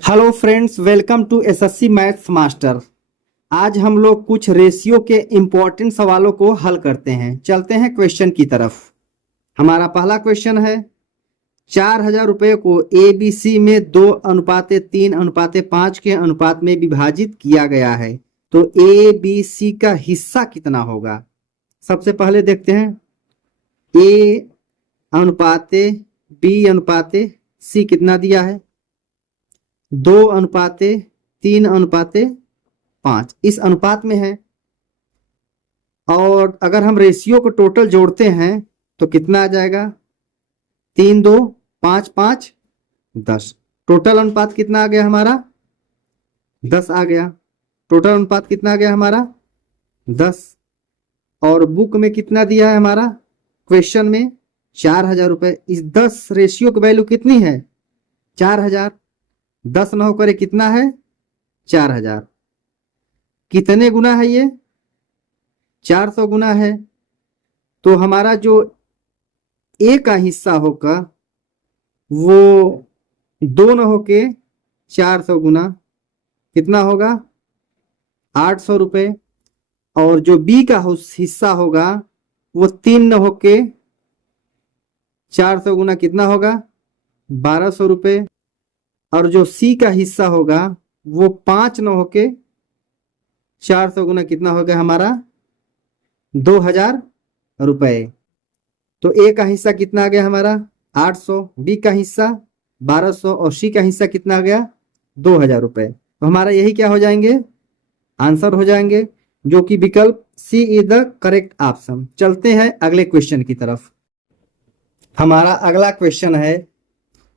Hello friends, welcome to SSC maths master. आज हम लोग कुछ रेशियो के इम्पोर्टेंट सवालों को हल करते हैं। चलते हैं क्वेश्चन की तरफ। हमारा पहला क्वेश्चन है, 4,000 रुपये को ABC में 2:3:5 के अनुपात में विभाजित किया गया है, तो ABC का हिस्सा कितना होगा। सबसे पहले देखते हैं A अनुपाते B अनुपाते C कितना दिया है, 2:3:5 इस अनुपात में है। और अगर हम रेशियो को टोटल जोड़ते हैं तो कितना आ जाएगा, 3 2 5 5 10। टोटल अनुपात कितना आ गया हमारा, 10 आ गया। टोटल अनुपात कितना आ गया हमारा, 10। और बुक में कितना दिया है हमारा, क्वेश्चन में 4,000 रुपये। इस 10 रेशियो की वैल्यू कितनी है, 4,000। 10 न होकर कितना है, 4,000। कितने गुना है ये, 400 गुना है। तो हमारा जो ए का हिस्सा होगा वो 2 न होके 400 गुना कितना होगा, 800 रुपये। और जो बी का हिस्सा होगा वो 3 न होके 400 गुना कितना होगा, 1,200 रुपये। और जो सी का हिस्सा होगा वो 5 न होके 400 गुना कितना हो गया हमारा, 2,000 रुपये। तो ए का हिस्सा कितना आ गया हमारा, 800, बी का हिस्सा 1,200 और सी का हिस्सा कितना आ गया, 2,000 रुपये। तो हमारा यही क्या हो जाएंगे, आंसर हो जाएंगे, जो कि विकल्प सी इज द करेक्ट ऑप्शन। चलते हैं अगले क्वेश्चन की तरफ। हमारा अगला क्वेश्चन है,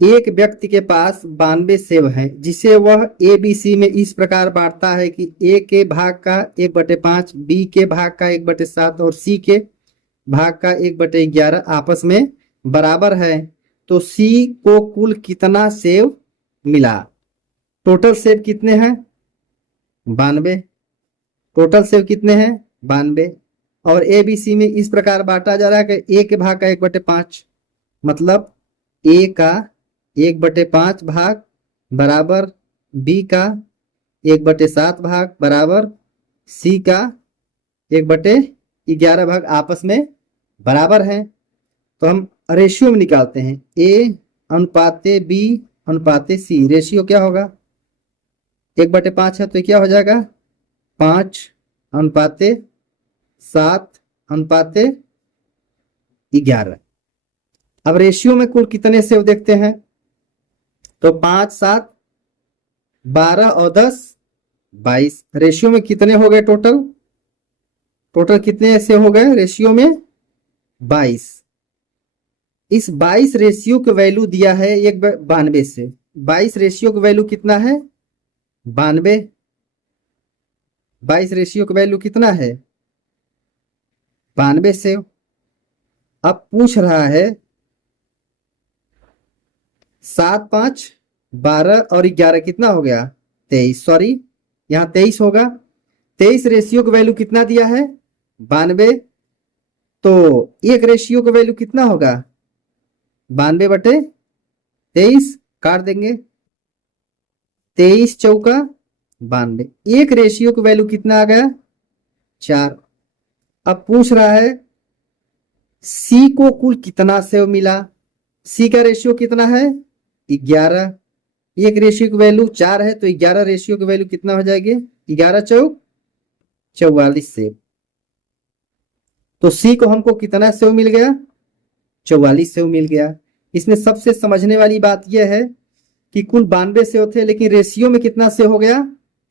एक व्यक्ति के पास 92 सेब है, जिसे वह ABC में इस प्रकार बांटता है कि A के भाग का 1/5, B के भाग का 1/7 और C के भाग का 1/11 आपस में बराबर है। तो C को कुल कितना सेब मिला। टोटल सेब कितने हैं, 92। टोटल सेब कितने हैं, 92। और ABC में इस प्रकार बांटा जा रहा है कि A के भाग का 1/5, मतलब A का 1/5 भाग बराबर B का 1/7 भाग बराबर C का 1/11 भाग आपस में बराबर है। तो हम रेशियो में निकालते हैं, A अनुपाते B अनुपाते C। रेशियो क्या होगा, 1/5 है तो क्या हो जाएगा, 5:7:11। अब रेशियो में कुल कितने सेव देखते हैं, तो 5 7 12 और 10 22। रेशियो में कितने हो गए टोटल, टोटल कितने से हो गए रेशियो में, 22। इस 22 रेशियो की वैल्यू दिया है 92 से। 22 रेशियो की वैल्यू कितना है, 92। 22 रेशियो की वैल्यू कितना है, 92 से। अब पूछ रहा है 7 5 12 और 11 कितना हो गया, 23। सॉरी, यहाँ 23 होगा। 23 रेशियो की वैल्यू कितना दिया है, 92। तो एक रेशियो की वैल्यू कितना होगा, 92/23 काट देंगे, 23 चौका 92। एक रेशियो की वैल्यू कितना आ गया, 4। अब पूछ रहा है सी को कुल कितना सेव मिला। सी का रेशियो कितना है, 11। एक रेशियो की वैल्यू 4 है तो 11 रेशियो की वैल्यू कितना हो जाएगी, 11 चौक 44 सेव। तो सी को हमको कितना सेव मिल गया, 44 सेव मिल गया। इसमें सबसे समझने वाली बात यह है कि कुल 92 सेव थे, लेकिन रेशियो में कितना सेव हो गया,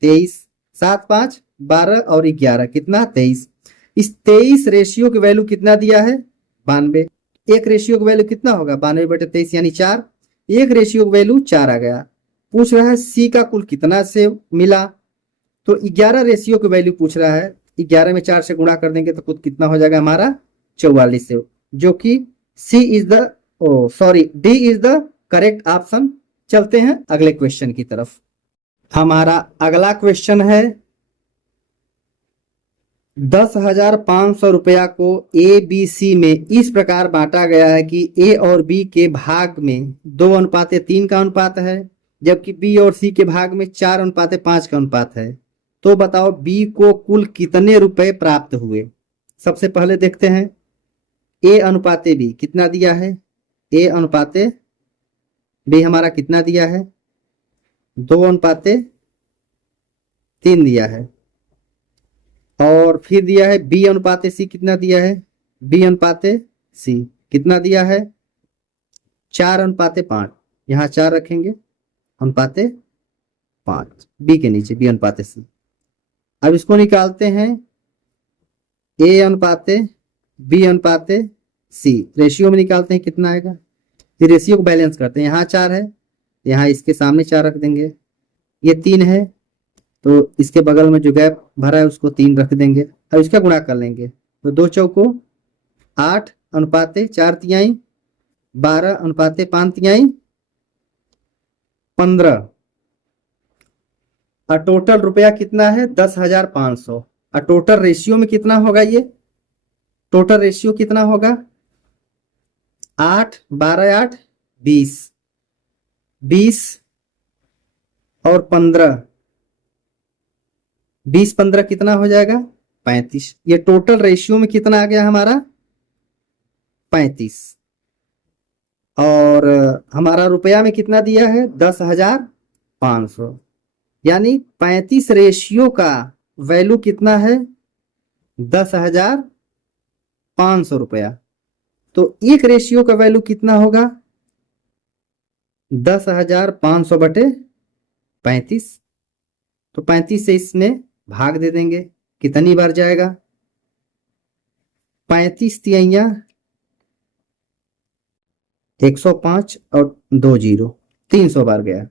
23। 7 5 12 और 11 कितना, 23। इस 23 रेशियो की वैल्यू कितना दिया है, 92। एक रेशियो की वैल्यू कितना होगा, 92/23 यानी 4। एक रेशियो की वैल्यू 4 आ गया। पूछ रहा है सी का कुल कितना सेव मिला, तो 11 रेशियो की वैल्यू पूछ रहा है। 11 में 4 से गुणा कर देंगे तो कुल कितना हो जाएगा हमारा, 44 सेव, जो कि c is the d is the correct option. चलते हैं अगले क्वेश्चन की तरफ। हमारा अगला क्वेश्चन है, 10,500 रुपया को ABC में इस प्रकार बांटा गया है कि A और B के भाग में 2:3 का अनुपात है, जबकि बी और सी के भाग में 4:5 का अनुपात है। तो बताओ बी को कुल कितने रुपए प्राप्त हुए। सबसे पहले देखते हैं ए अनुपाते बी कितना दिया है। ए अनुपाते बी हमारा कितना दिया है, 2:3 दिया है। और फिर दिया है बी अनुपाते सी कितना दिया है, बी अनुपाते सी कितना दिया है, 4:5। यहाँ 4 रखेंगे, अनुपाते 5 बी के नीचे बी अनुपाते सी। अब इसको निकालते हैं ए अनुपाते बी अनुपाते सी, रेशियो में निकालते हैं कितना आएगा। ये रेशियो को बैलेंस करते हैं, यहाँ 4 है, यहाँ इसके सामने 4 रख देंगे। ये 3 है तो इसके बगल में जो गैप भरा है उसको 3 रख देंगे। अब इसका गुणा कर लेंगे तो 2 चौको 8:4 12:5 15। और टोटल रुपया कितना है 10,500। और टोटल रेशियो में कितना होगा, ये टोटल रेशियो कितना होगा 8 12 8 20 20 और 15 20 15 कितना हो जाएगा 35। ये टोटल रेशियो में कितना आ गया हमारा 35। और हमारा रुपया में कितना दिया है 10,500। यानी 35 रेशियो का वैल्यू कितना है 10,500 रुपया। तो एक रेशियो का वैल्यू कितना होगा 10,500 बटे 35। तो 35 से इसमें भाग दे देंगे, कितनी बार जाएगा 35 तिहैया 105 और 2 0 300 बार गया।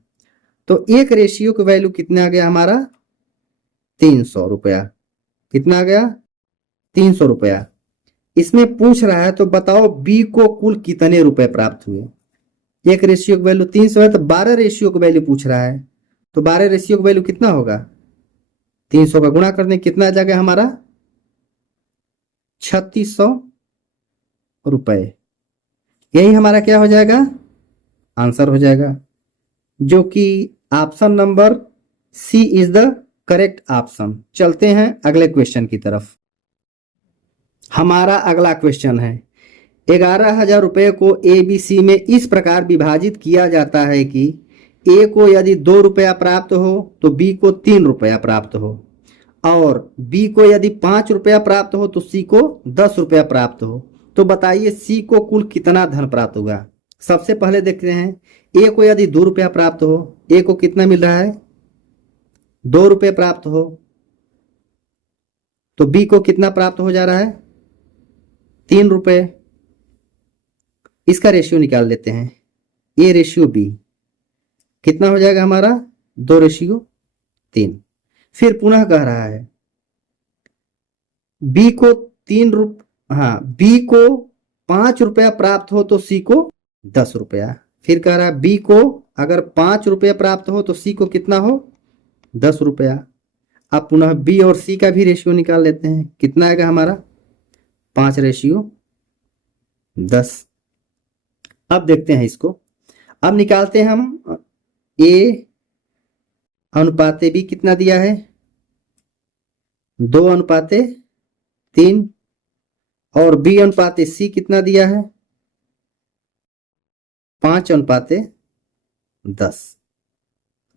तो एक रेशियो का वैल्यू कितना आ गया हमारा 300 रुपया। कितना आ गया 300 रुपया। इसमें पूछ रहा है तो बताओ बी को कुल कितने रुपए प्राप्त हुए। एक रेशियो का वैल्यू 300 है तो 12 रेशियो का वैल्यू पूछ रहा है। तो 12 रेशियो का वैल्यू कितना होगा 300 का गुणा करने कितना आ जाएगा हमारा 3600 रुपए। यही हमारा क्या हो जाएगा आंसर हो जाएगा, जो कि option number c is the correct option. चलते हैं अगले क्वेश्चन की तरफ। हमारा अगला क्वेश्चन है 11,000 रुपए को ए बी सी में इस प्रकार विभाजित किया जाता है कि ए को यदि 2 रुपया प्राप्त हो तो बी को 3 रुपया प्राप्त हो, और बी को यदि 5 रुपया प्राप्त हो तो सी को 10 रुपया प्राप्त हो। तो बताइए सी को कुल कितना धन प्राप्त होगा। सबसे पहले देखते हैं ए को यदि 2 रुपया प्राप्त हो, ए को कितना मिल रहा है 2 रुपये प्राप्त हो, तो बी को कितना प्राप्त हो जा रहा है 3 रुपये। इसका रेशियो निकाल लेते हैं, ए रेशियो बी कितना हो जाएगा हमारा 2:3। फिर पुनः कह रहा है बी को 3 बी को 5 रुपया प्राप्त हो तो सी को 10 रुपया। फिर कह रहा है बी को अगर 5 रुपया प्राप्त हो तो सी को कितना हो 10 रुपया। अब पुनः बी और सी का भी रेशियो निकाल लेते हैं, कितना आएगा हमारा 5:10। अब देखते हैं इसको, अब निकालते हैं हम ए अनुपाते बी कितना दिया है 2:3 और बी अनुपाते सी कितना दिया है 5:10।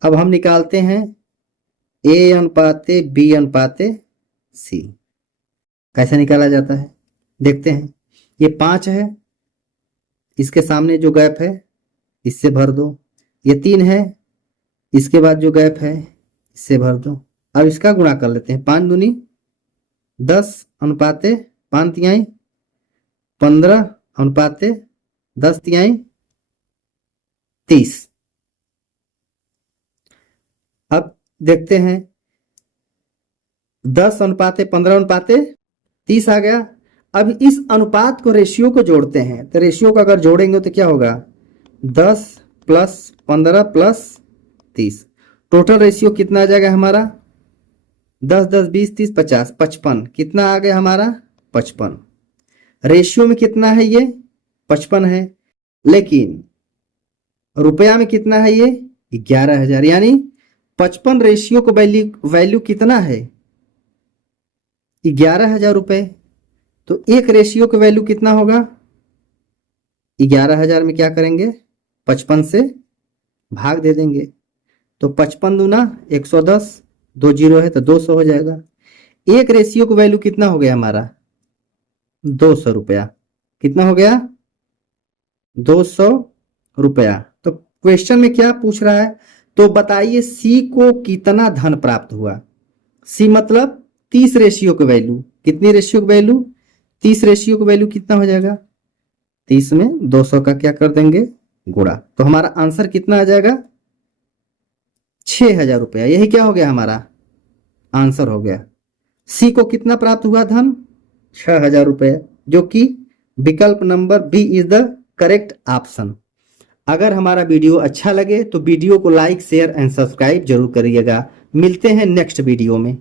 अब हम निकालते हैं ए अनुपाते बी अनुपाते सी। कैसे निकाला जाता है देखते हैं। ये 5 है, इसके सामने जो गैप है इससे भर दो। ये 3 है, इसके बाद जो गैप है इससे भर दो। अब इसका गुणा कर लेते हैं, 5 दूनी 10 अनुपाते 5 तिहाई 15 अनुपाते 10 तिहाई 30। अब देखते हैं 10 अनुपाते 15 अनुपाते 30 आ गया। अब इस अनुपात को रेशियो को जोड़ते हैं, तो रेशियो को अगर जोड़ेंगे तो क्या होगा 10 + 15 + 30। टोटल रेशियो कितना आ जाएगा हमारा 10 10 20 30 50 55। कितना आ गया हमारा 55। रेशियो में कितना है ये 55 है, लेकिन रुपया में कितना है ये 11,000, यानी 55 रेशियो का वैल्यू कितना है? 11,000 रुपए। तो एक रेशियो का वैल्यू कितना होगा? 11,000 में क्या करेंगे? 55 से भाग दे देंगे। तो 55 दूना 110, 2 जीरो है तो 200 हो जाएगा। एक रेशियो का वैल्यू कितना हो गया हमारा? 200 रुपया। कितना हो गया? 200 रुपया। तो क्वेश्चन में क्या पूछ रहा है? तो बताइए सी को कितना धन प्राप्त हुआ। सी मतलब 30 रेशियो का वैल्यू। कितनी रेशियो का वैल्यू? 30 रेशियो का वैल्यू कितना हो जाएगा? 30 में 200 का क्या कर देंगे? गुणा। तो हमारा आंसर कितना आ जाएगा? 6,000 रुपया। यही क्या हो गया? हमारा आंसर हो गया। सी को कितना प्राप्त हुआ धन? 6,000 रुपये, जो कि विकल्प number b is the correct option. अगर हमारा वीडियो अच्छा लगे तो वीडियो को लाइक, शेयर एंड सब्सक्राइब जरूर करिएगा। मिलते हैं नेक्स्ट वीडियो में।